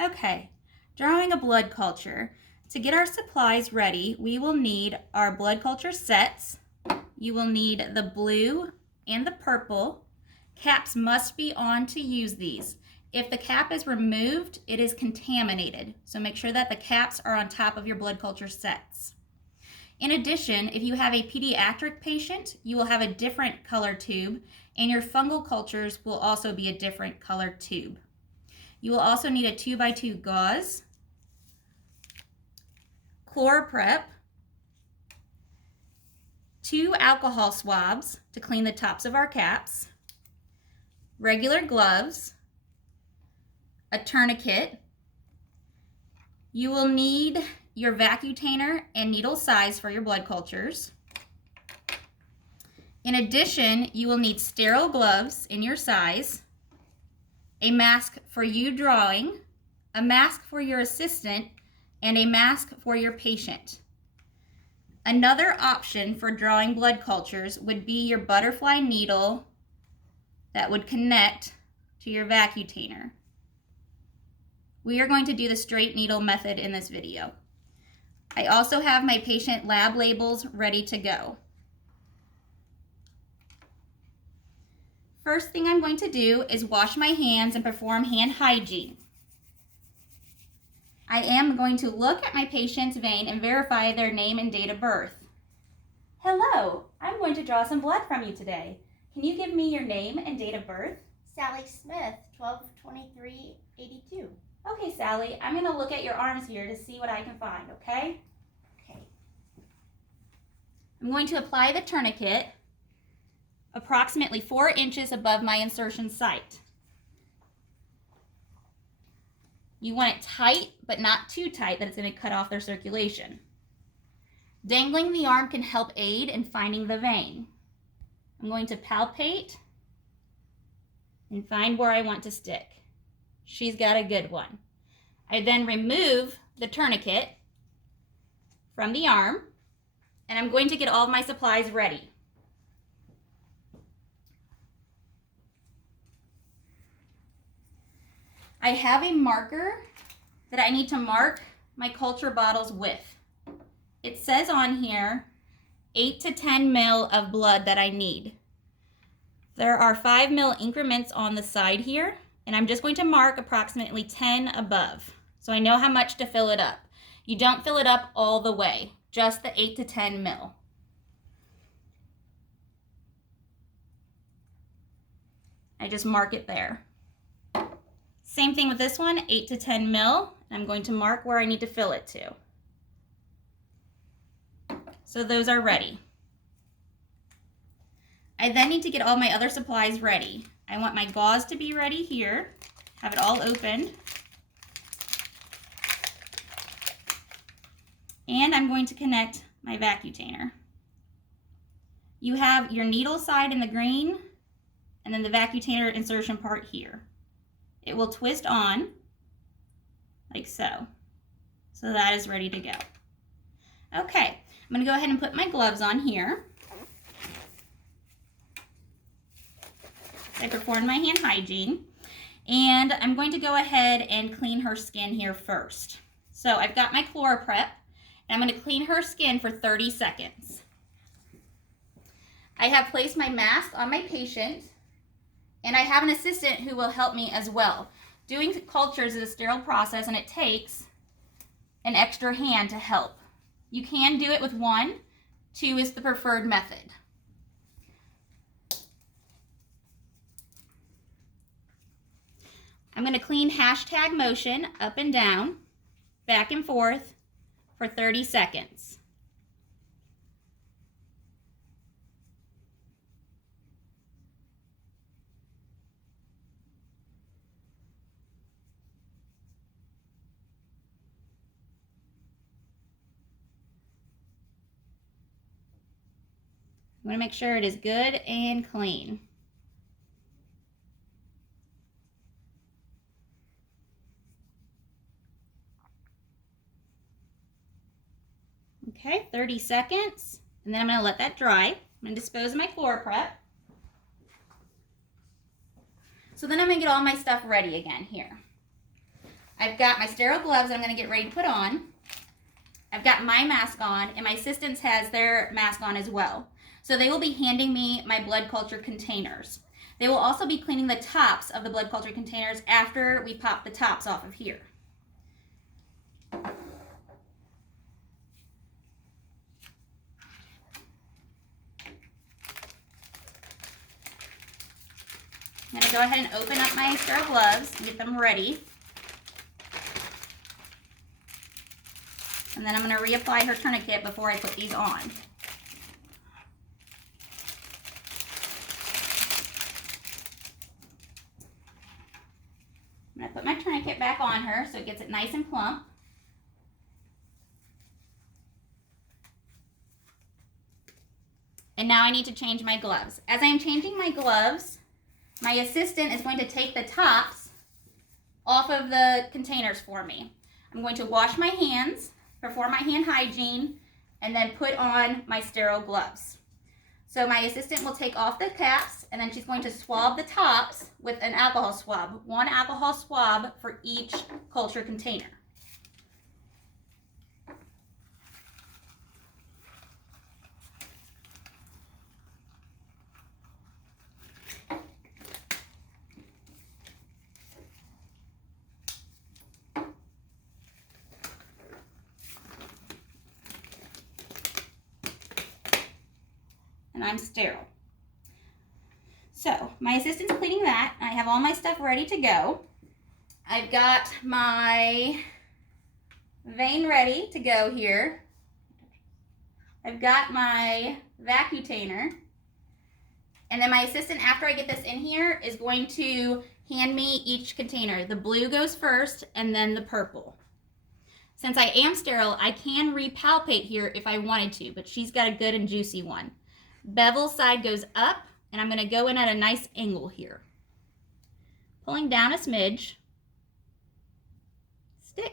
Okay, drawing a blood culture. To get our supplies ready, we will need our blood culture sets. You will need the blue and the purple. Caps must be on to use these. If the cap is removed, it is contaminated. So make sure that the caps are on top of your blood culture sets. In addition, if you have a pediatric patient, you will have a different color tube, and your fungal cultures will also be a different color tube. You will also need a 2x2 gauze, ChloraPrep, 2 alcohol swabs to clean the tops of our caps, regular gloves, a tourniquet. You will need your vacutainer and needle size for your blood cultures. In addition, you will need sterile gloves in your size, a mask for you drawing, a mask for your assistant, and a mask for your patient. Another option for drawing blood cultures would be your butterfly needle that would connect to your vacutainer. We are going to do the straight needle method in this video. I also have my patient lab labels ready to go. First thing I'm going to do is wash my hands and perform hand hygiene. I am going to look at my patient's vein and verify their name and date of birth. Hello, I'm going to draw some blood from you today. Can you give me your name and date of birth? Sally Smith, 12/23/82. Okay, Sally, I'm going to look at your arms here to see what I can find, okay? Okay. I'm going to apply the tourniquet approximately 4 inches above my insertion site. You want it tight, but not too tight that it's going to cut off their circulation. Dangling the arm can help aid in finding the vein. I'm going to palpate and find where I want to stick. She's got a good one. I then remove the tourniquet from the arm, and I'm going to get all of my supplies ready. I have a marker that I need to mark my culture bottles with. It says on here 8 to 10 ml of blood that I need. There are 5 ml increments on the side here, and I'm just going to mark approximately 10 above, so I know how much to fill it up. You don't fill it up all the way, just the 8 to 10 ml. I just mark it there. Same thing with this one, 8 to 10 ml. I'm going to mark where I need to fill it to. So those are ready. I then need to get all my other supplies ready. I want my gauze to be ready here, have it all opened. And I'm going to connect my vacutainer. You have your needle side in the green, and then the vacutainer insertion part here. It will twist on, like so. So that is ready to go. Okay, I'm gonna go ahead and put my gloves on here. I performed my hand hygiene, and I'm going to go ahead and clean her skin here first. So I've got my ChloraPrep, and I'm going to clean her skin for 30 seconds. I have placed my mask on my patient, and I have an assistant who will help me as well. Doing cultures is a sterile process, and it takes an extra hand to help. You can do it with 1, 2 is the preferred method. I'm going to clean hashtag motion up and down, back and forth for 30 seconds. I'm going to make sure it is good and clean. Okay, 30 seconds, and then I'm going to let that dry. I'm going to dispose of my ChloraPrep. So then I'm going to get all my stuff ready again here. I've got my sterile gloves I'm going to get ready to put on. I've got my mask on, and my assistant has their mask on as well. So they will be handing me my blood culture containers. They will also be cleaning the tops of the blood culture containers after we pop the tops off of here. I'm going to go ahead and open up my sterile gloves and get them ready. And then I'm going to reapply her tourniquet before I put these on. I'm going to put my tourniquet back on her so it gets it nice and plump. And now I need to change my gloves. As I'm changing my gloves, my assistant is going to take the tops off of the containers for me. I'm going to wash my hands, perform my hand hygiene, and then put on my sterile gloves. So my assistant will take off the caps, and then she's going to swab the tops with an alcohol swab. 1 alcohol swab for each culture container. And I'm sterile. So my assistant's cleaning that. I have all my stuff ready to go. I've got my vein ready to go here. I've got my vacutainer. And then my assistant, after I get this in here, is going to hand me each container. The blue goes first, and then the purple. Since I am sterile, I can repalpate here if I wanted to, but she's got a good and juicy one. Bevel side goes up, and I'm going to go in at a nice angle here. Pulling down a smidge. Stick.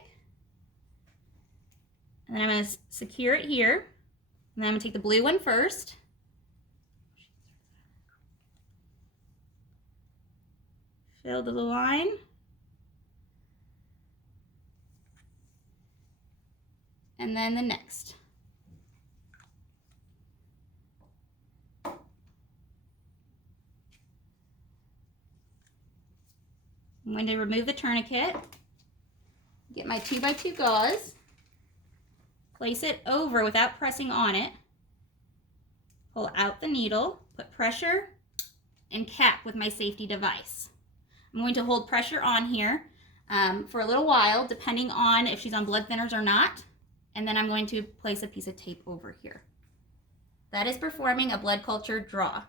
And then I'm going to secure it here. And then I'm going to take the blue one first. Fill the line. And then the next. I'm going to remove the tourniquet, get my 2x2 gauze, place it over without pressing on it, pull out the needle, put pressure, and cap with my safety device. I'm going to hold pressure on here for a little while, depending on if she's on blood thinners or not, and then I'm going to place a piece of tape over here. That is performing a blood culture draw.